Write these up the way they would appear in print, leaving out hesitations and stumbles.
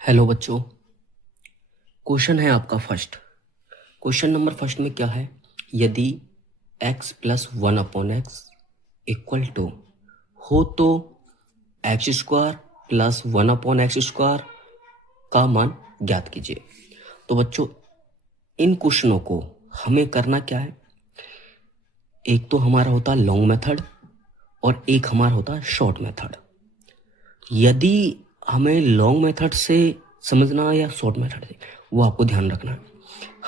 Hello बच्चों। Question है आपका फर्स्ट। क्वेश्चन नंबर फर्स्ट में क्या है? यदि x plus 1/x equal to हो तो x square plus 1/x square का मान ज्ञात कीजिए। तो बच्चों, इन क्वेश्चनों को हमें करना क्या है? एक तो हमारा होता है लॉन्ग मेथड और एक हमारा होता है शॉर्ट मेथड। यदि हमें लॉन्ग मेथड से समझना या शॉर्ट मेथड से, वो आपको ध्यान रखना है।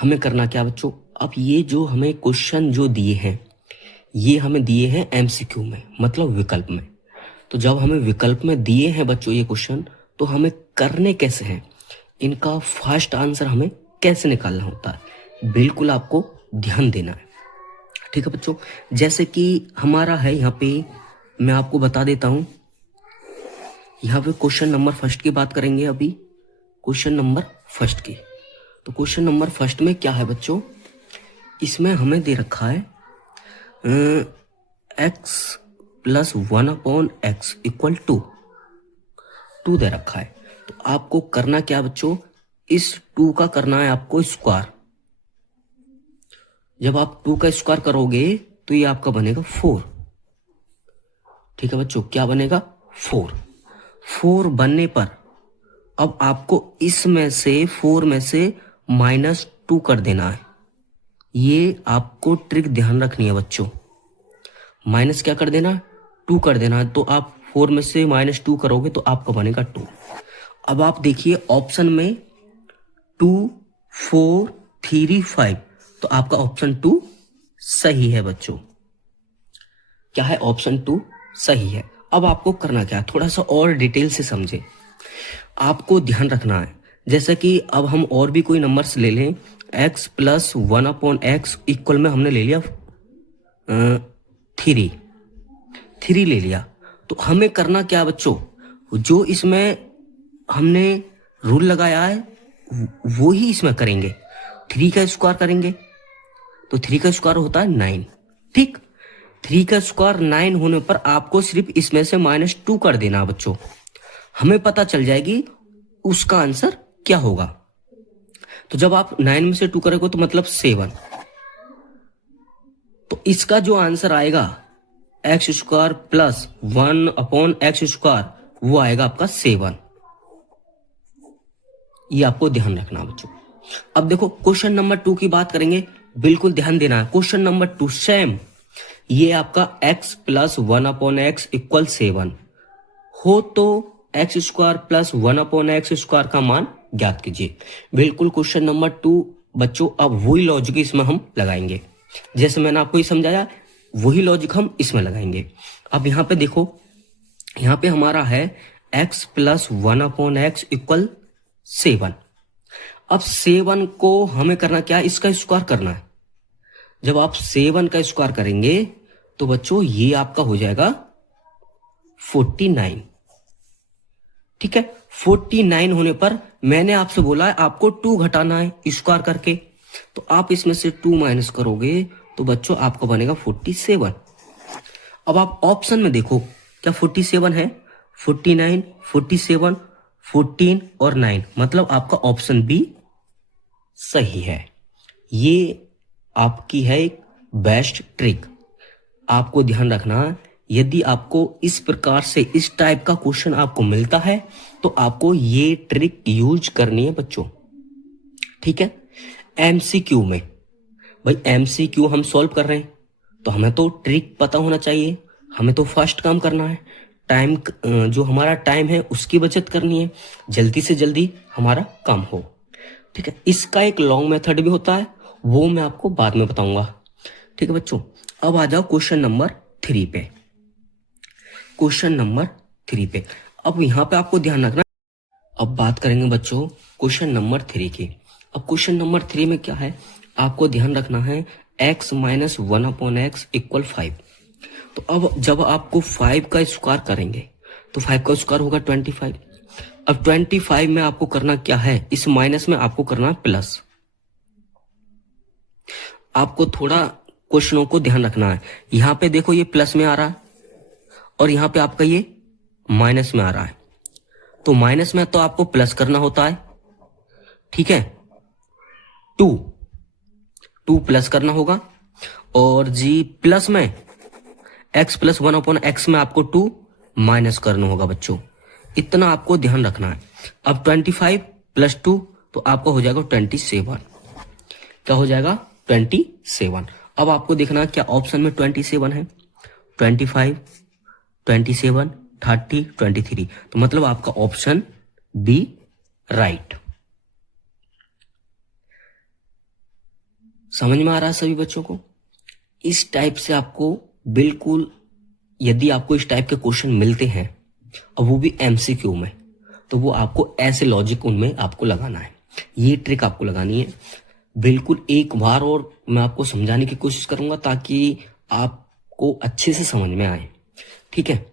हमें करना क्या बच्चों? अब ये जो हमें क्वेश्चन जो दिए हैं, ये हमें दिए हैं एमसीक्यू में, मतलब विकल्प में। तो जब हमें विकल्प में दिए हैं बच्चों ये क्वेश्चन, तो हमें करने कैसे हैं, इनका फर्स्ट आंसर हमें कैसे निकालना होता है, बिल्कुल आपको ध्यान देना है। ठीक है बच्चों, जैसे कि हमारा है यहाँ पे, मैं आपको बता देता हूँ। यहाँ पे क्वेश्चन नंबर फर्स्ट की बात करेंगे अभी, क्वेश्चन नंबर फर्स्ट की। तो क्वेश्चन नंबर फर्स्ट में क्या है बच्चों? इसमें हमें दे रखा है x plus 1/x equal to दे रखा है। तो आपको करना क्या बच्चों? इस 2 का करना है आपको स्क्वायर। जब आप 2 का स्क्वायर करोगे तो ये आपका बनेगा 4। ठीक है बच्चों, क्या बनेगा? 4 बनने पर अब आपको इसमें से 4 में से -2 कर देना है। ये आपको ट्रिक ध्यान रखनी है बच्चों। माइनस क्या कर देना? 2 कर देना है। तो आप 4 में से -2 करोगे तो आपका बनेगा 2। अब आप देखिए ऑप्शन में 2, 4, 3, 5, तो आपका ऑप्शन 2 सही है बच्चों। क्या है? ऑप्शन 2 सही है। अब आपको करना क्या है, थोड़ा सा और डिटेल से समझे। आपको ध्यान रखना है, जैसे कि अब हम और भी कोई नंबर्स ले लें। x प्लस 1/x इक्वल में हमने ले लिया 3 ले लिया। तो हमें करना क्या बच्चों? जो इसमें हमने रूल लगाया है वो ही इसमें करेंगे। 3 का स्क्वायर करेंगे तो 3 का स्क्वायर होता है 9। ठीक, 3 का स्क्वायर 9 होने पर आपको सिर्फ इसमें से -2 कर देना बच्चों। हमें पता चल जाएगी उसका आंसर क्या होगा। तो जब आप 9 में से 2 करोगे तो मतलब 7। तो इसका जो आंसर आएगा x square plus 1/x square, वो आएगा आपका 7। ये आपको ध्यान रखना बच्चों। अब देखो क्वेश्चन नंबर 2 की बात करेंगे, बिल्कुल ध्यान देना है। क्वेश्चन नंबर 2 सेम, ये आपका x प्लस 1/x इक्वल 7 हो तो x square plus 1/x square का मान ज्ञात कीजिए। बिल्कुल क्वेश्चन नंबर 2 बच्चों, अब वही लॉजिक इसमें हम लगाएंगे। जैसे मैंने आपको ये समझाया, वही लॉजिक हम इसमें लगाएंगे। अब यहाँ पे देखो, यहाँ पे हमारा है x प्लस 1/x इक्वल 7। अब 7 को हमें करना क्या है? इसका स्क्वायर करना है। जब आप 7 का स्क्वायर करेंगे तो बच्चों ये आपका हो जाएगा 49। ठीक है, 49 होने पर मैंने आपसे बोला है आपको 2 घटाना है स्क्वायर करके। तो आप इसमें से 2 माइनस करोगे तो बच्चों आपका बनेगा 47। अब आप ऑप्शन में देखो, क्या 47 है? 49, 47, 14 और 9, मतलब आपका ऑप्शन बी सही है। ये आपकी है एक बेस्ट ट्रिक। आपको ध्यान रखना, यदि आपको इस प्रकार से इस टाइप का क्वेश्चन आपको मिलता है तो आपको ये ट्रिक यूज करनी है बच्चों। ठीक है, एमसीक्यू में, भाई एमसीक्यू हम सॉल्व कर रहे हैं तो हमें तो ट्रिक पता होना चाहिए। हमें तो फास्ट काम करना है, टाइम जो हमारा टाइम है उसकी बचत करनी है, जल्दी से जल्दी हमारा काम हो। ठीक है, इसका एक लॉन्ग मेथड भी होता है, वो मैं आपको बाद में बताऊंगा। ठीक है बच्चों, अब आ जाओ क्वेश्चन नंबर 3 पे। क्वेश्चन नंबर 3 पे अब यहां पे आपको ध्यान रखना। अब बात करेंगे बच्चों क्वेश्चन नंबर 3 की। अब क्वेश्चन नंबर 3 में क्या है, आपको ध्यान रखना है x माइनस 1/x इक्वल 5। तो अब जब आपको 5 का स्क्वायर करेंगे तो 5 का स्क्वायर होगा 25। अब 25 में आपको करना क्या है? इस माइनस में आपको करना है प्लस। आपको थोड़ा क्वेश्चनों को ध्यान रखना है। यहां पे देखो ये प्लस में आ रहा है और यहां पे आपका ये माइनस में आ रहा है। तो माइनस में तो आपको प्लस करना होता है, ठीक है, टू प्लस करना होगा, और जी प्लस में एक्स प्लस 1/x में आपको 2 माइनस करना होगा बच्चों। इतना आपको ध्यान रखना है। अब 25 प्लस 2 तो आपका हो जाएगा 27। क्या हो जाएगा? 27। अब आपको देखना क्या ऑप्शन में 27 है, 25, 27, 30, 23, तो मतलब आपका ऑप्शन बी राइट। समझ में आ रहा है सभी बच्चों को? इस टाइप से आपको बिल्कुल, यदि आपको इस टाइप के क्वेश्चन मिलते हैं और वो भी एमसीक्यू में, तो वो आपको ऐसे लॉजिक उनमें आपको लगाना है, ये ट्रिक आपको लगानी है बिल्कुल एक बार, और मैं आपको समझाने की कोशिश करूंगा ताकि आपको अच्छे से समझ में आए, ठीक है।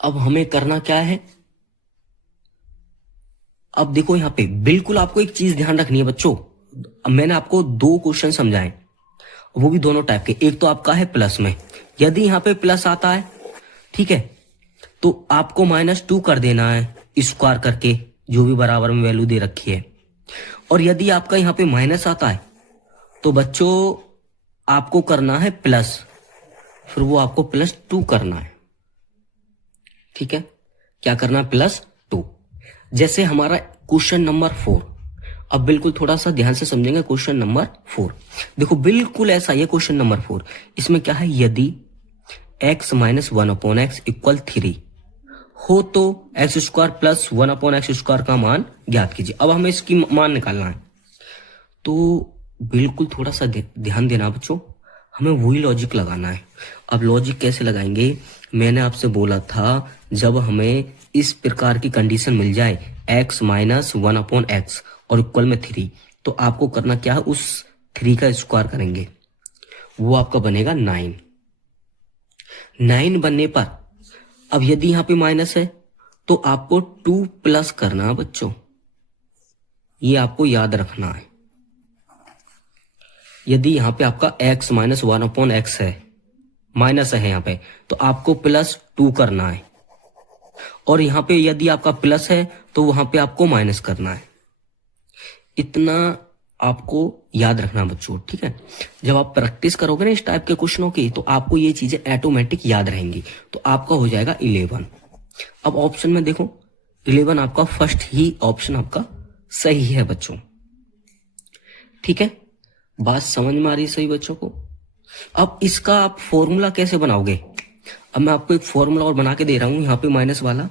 अब हमें करना क्या है, अब देखो यहां पे बिल्कुल आपको एक चीज ध्यान रखनी है बच्चों। अब मैंने आपको 2 क्वेश्चन समझाए, वो भी दोनों टाइप के। एक तो आपका है प्लस में, यदि यहां पे प्लस आता है, ठीक है, तो आपको -2 कर देना है स्क्वायर करके, जो भी बराबर में वैल्यू दे रखी है। और यदि आपका यहां पे माइनस आता है तो बच्चों आपको करना है प्लस, फिर वो आपको +2 करना है, ठीक है। क्या करना है? +2। जैसे हमारा क्वेश्चन नंबर 4, अब बिल्कुल थोड़ा सा ध्यान से समझेंगे। क्वेश्चन नंबर 4 देखो बिल्कुल ऐसा ही है। क्वेश्चन नंबर 4 इसमें क्या है, यदि x - 1/x = 3 हो तो x² + 1/x² का मान ज्ञात कीजिए। अब हमें इसकी मान निकालना है, तो बिल्कुल थोड़ा सा ध्यान देना बच्चों, हमें वही लॉजिक लगाना है। अब लॉजिक कैसे लगाएंगे, मैंने आपसे बोला था जब हमें इस प्रकार की कंडीशन मिल जाए x - 1/x और इक्वल में 3, तो आपको करना क्या है, उस 3 का स्क्वायर करेंगे, वो आपका बनेगा 9। 9 बनने पर अब यदि यहां पे माइनस है तो आपको 2 प्लस करना है बच्चों, ये आपको याद रखना है। यदि यहां पे आपका x - 1/x है, माइनस है यहां पे, तो आपको +2 करना है, और यहां पे यदि आपका प्लस है तो वहां पे आपको माइनस करना है। इतना आपको याद रखना बच्चों, ठीक है। जब आप प्रैक्टिस करोगे ना इस टाइप के क्वेश्चनों की, तो आपको ये चीजें ऑटोमेटिक याद रहेंगी, तो आपका हो जाएगा 11। अब ऑप्शन में देखो 11 आपका फर्स्ट ही ऑप्शन आपका सही है बच्चों, ठीक है। बात समझ में आ रही है सही बच्चों को? अब इसका आप फॉर्मूला कैसे बनाओगे, अब मैं आपको एक फॉर्मूला और बना के दे रहा हूं यहाँ पे माइनस वाला।